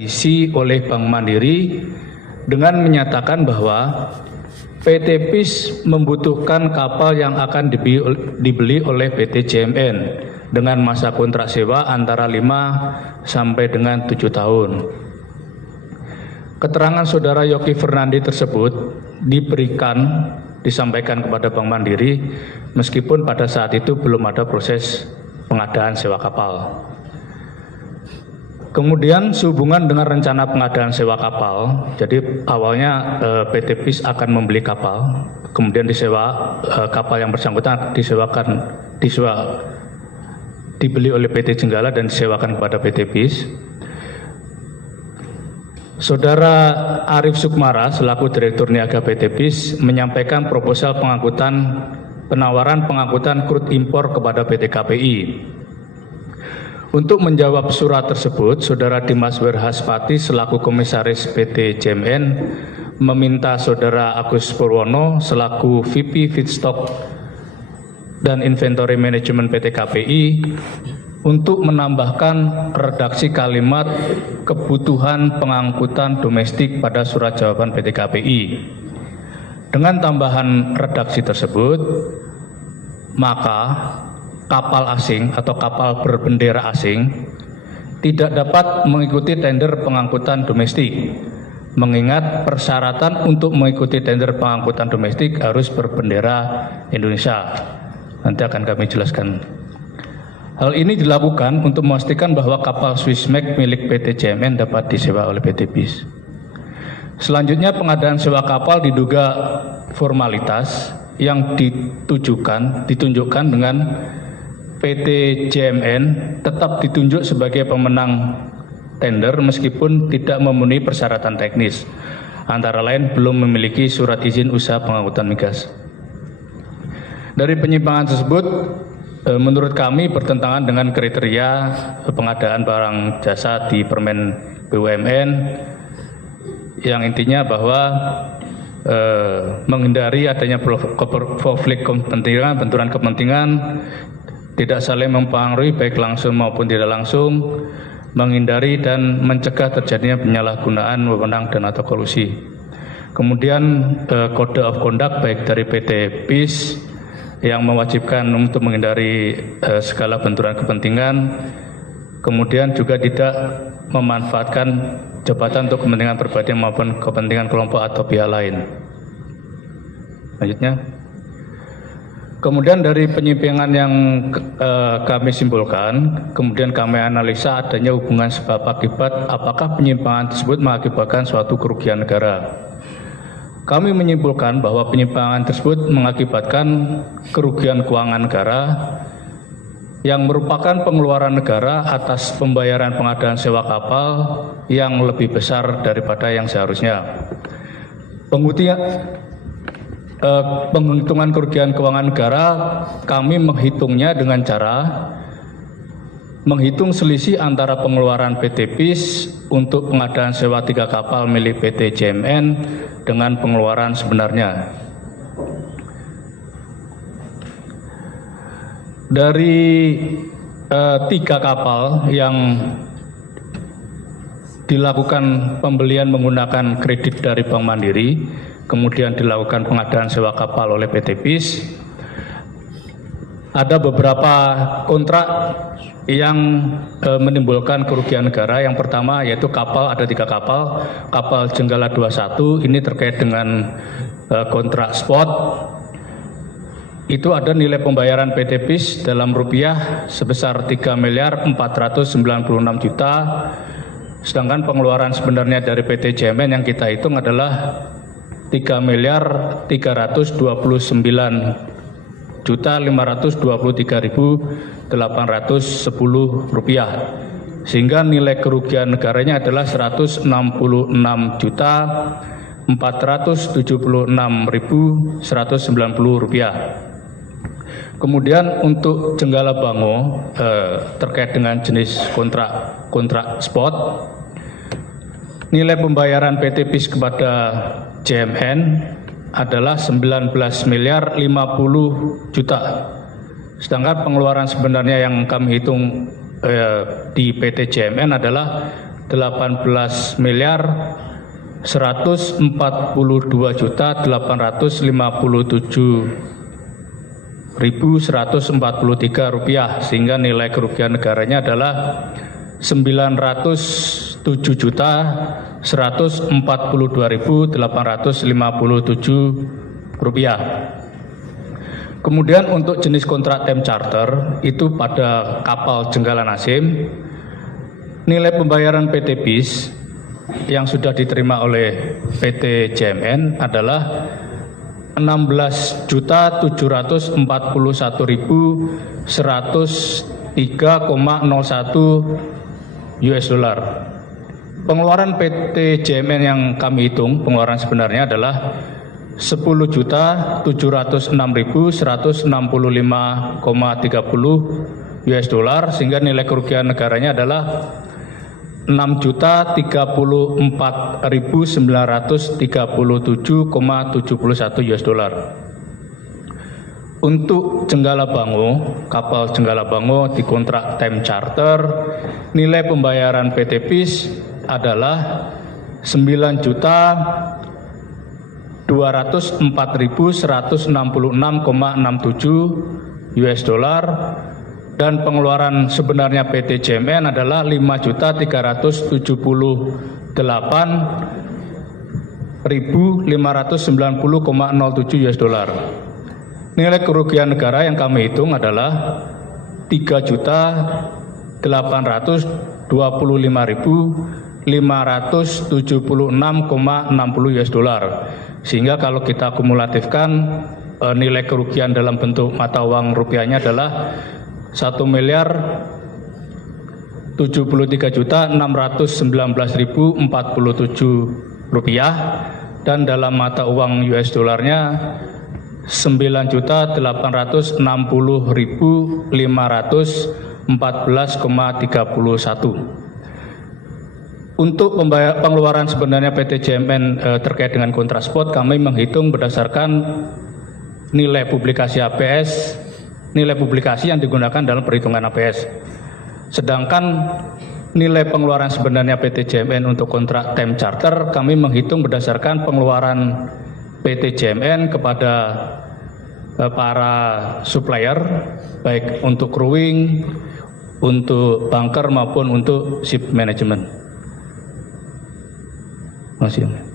Isi oleh Bank Mandiri dengan menyatakan bahwa PT PIS membutuhkan kapal yang akan dibeli oleh PT JMN dengan masa kontrak sewa antara 5 sampai dengan 7 tahun. Keterangan saudara Yogi Fernandi tersebut disampaikan kepada Bank Mandiri meskipun pada saat itu belum ada proses pengadaan sewa kapal. Kemudian sehubungan dengan rencana pengadaan sewa kapal, jadi awalnya PT PIS akan membeli kapal, kemudian disewa kapal yang bersangkutan dibeli oleh PT Jenggala dan disewakan kepada PT PIS. Saudara Arif Sukmara selaku Direktur Niaga PT PIS menyampaikan proposal penawaran pengangkutan crude impor kepada PT KPI. Untuk menjawab surat tersebut, Saudara Dimas Werhaspati selaku Komisaris PT JMN meminta Saudara Agus Purwono selaku VP Feedstock dan Inventory Management PT KPI untuk menambahkan redaksi kalimat kebutuhan pengangkutan domestik pada surat jawaban PT KPI. Dengan tambahan redaksi tersebut, maka kapal asing atau kapal berbendera asing tidak dapat mengikuti tender pengangkutan domestik, mengingat persyaratan untuk mengikuti tender pengangkutan domestik harus berbendera Indonesia. Nanti akan kami jelaskan. Hal ini dilakukan untuk memastikan bahwa kapal Swissmec milik PT JMN dapat disewa oleh PT PIS. Selanjutnya, pengadaan sewa kapal diduga formalitas yang ditunjukkan dengan PT JMN tetap ditunjuk sebagai pemenang tender meskipun tidak memenuhi persyaratan teknis, antara lain belum memiliki surat izin usaha pengangkutan migas. Dari penyimpangan tersebut, menurut kami bertentangan dengan kriteria pengadaan barang jasa di Permen BUMN yang intinya bahwa menghindari adanya konflik kepentingan, benturan kepentingan, tidak saling mempengaruhi baik langsung maupun tidak langsung, menghindari dan mencegah terjadinya penyalahgunaan wewenang dan atau kolusi. Kemudian kode of conduct baik dari PT PIS yang mewajibkan untuk menghindari segala benturan kepentingan, kemudian juga tidak memanfaatkan jabatan untuk kepentingan pribadi maupun kepentingan kelompok atau pihak lain. Selanjutnya, kemudian dari penyimpangan yang kami simpulkan, kemudian kami analisa adanya hubungan sebab akibat, apakah penyimpangan tersebut mengakibatkan suatu kerugian negara. Kami menyimpulkan bahwa penyimpangan tersebut mengakibatkan kerugian keuangan negara yang merupakan pengeluaran negara atas pembayaran pengadaan sewa kapal yang lebih besar daripada yang seharusnya. Penghitungan kerugian keuangan negara kami menghitungnya dengan cara menghitung selisih antara pengeluaran PT PIS untuk pengadaan sewa 3 kapal milik PT JMN dengan pengeluaran sebenarnya. Dari 3 kapal yang dilakukan pembelian menggunakan kredit dari Bank Mandiri, kemudian dilakukan pengadaan sewa kapal oleh PT PIS, ada beberapa kontrak yang menimbulkan kerugian negara. Yang pertama yaitu kapal, ada 3 kapal. Kapal Jenggala 21 ini terkait dengan kontrak spot. Itu ada nilai pembayaran PT PIS dalam rupiah sebesar 3.496.000.000, sedangkan pengeluaran sebenarnya dari PT JMN yang kita hitung adalah 3.329.523.810 rupiah, sehingga nilai kerugian negaranya adalah 166.476.190 rupiah. Kemudian untuk Jenggala Bango terkait dengan jenis kontrak spot, nilai pembayaran PT PIS kepada JMN adalah 19.050.000.000, sedangkan pengeluaran sebenarnya yang kami hitung di PT JMN adalah 18 miliar 142.187.143 rupiah, sehingga nilai kerugian negaranya adalah 907.142.857 rupiah. Kemudian untuk jenis kontrak time charter itu pada kapal Jenggala Nasim, nilai pembayaran PT BIS yang sudah diterima oleh PT JMN adalah 16.741.103,01 US dollar. Pengeluaran PT JMN yang kami hitung, pengeluaran sebenarnya adalah 10.761.165,30 US dollar, sehingga nilai kerugian negaranya adalah 6.039.937,71 US dollar. Untuk Jenggala Bango, kapal Jenggala Bango di kontrak time charter, nilai pembayaran PT BIS adalah 9.204.166,67 US dollar, dan pengeluaran sebenarnya PT JMN adalah 5.378.590,07 US dollar. Nilai kerugian negara yang kami hitung adalah 3.825.576,60 US dollar. Sehingga kalau kita kumulatifkan nilai kerugian dalam bentuk mata uang rupiahnya adalah 1.073.619.047 rupiah, dan dalam mata uang US dollarnya 9.860.514,31. Untuk pengeluaran sebenarnya PT JMN terkait dengan kontrak spot, kami menghitung berdasarkan nilai publikasi APS, nilai publikasi yang digunakan dalam perhitungan APS. Sedangkan nilai pengeluaran sebenarnya PT JMN untuk kontrak time charter kami menghitung berdasarkan pengeluaran PT JMN kepada para supplier, baik untuk crewing, untuk bunker maupun untuk ship management. Terima kasih.